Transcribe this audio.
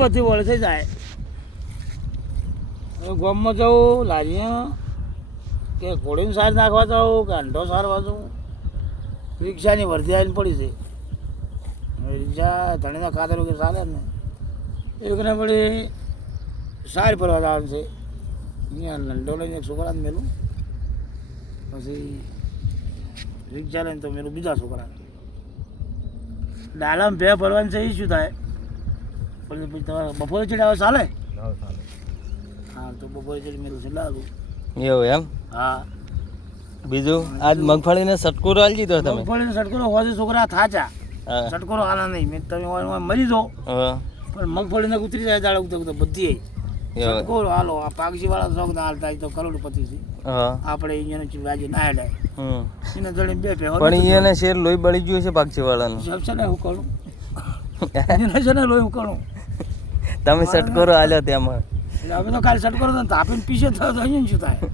બધી વળે થઈ જાય. ગામમાં જવું લારીએ કે ઘોડીને સાર નાખવા જાઉં કે અંડો સારવા જાઉં. રિક્ષાની વર્ધી આવીને પડી છે. રિક્ષા ધણીના ખાતર વગેરે ચાલે ને એકને પડી સાર ફરવા જવાનું છે. અહીંયા લંડો લઈને એક છોકરાને મેલું, પછી રિક્ષા લઈને તો મેલું બીજા છોકરાને. ડાલામાં ભે ભરવાની છે એ શું થાય? પછી તમારે બપોરે ચડી આવે ચાલે? હા તો બપોરે ચડી મેલું છે લાગુ. એવું એમ? હા. બીજું આજ મગફળીને સટકુરો આલી દીધો તમે? મગફળીને સટકુરો હોજે છોકરા થાચા. સટકુરો હાલા નહીં, મેં તમે મરી દો પણ મગફળીને ઉતરી જાય દાડા ઉતર ઉતર બધી સટકુરો હાલો. આ પાકસી વાળા શોખ ના હાલતા તો કરોડપતિ છે. આપણે અહીંયા વાજે ના હેડાય એને જણે બે પે. પણ એને શેર લોહી બળી ગયું છે પાકસી વાળાનું. છે ને હું કરું એને છે ને લોહી હું કરું. તમે સટકુરો હાલ્યો તેમાં એટલે અમે તો કાલે સટકુરો તાપીને પીછે થયો તો અહીંયા શું થાય?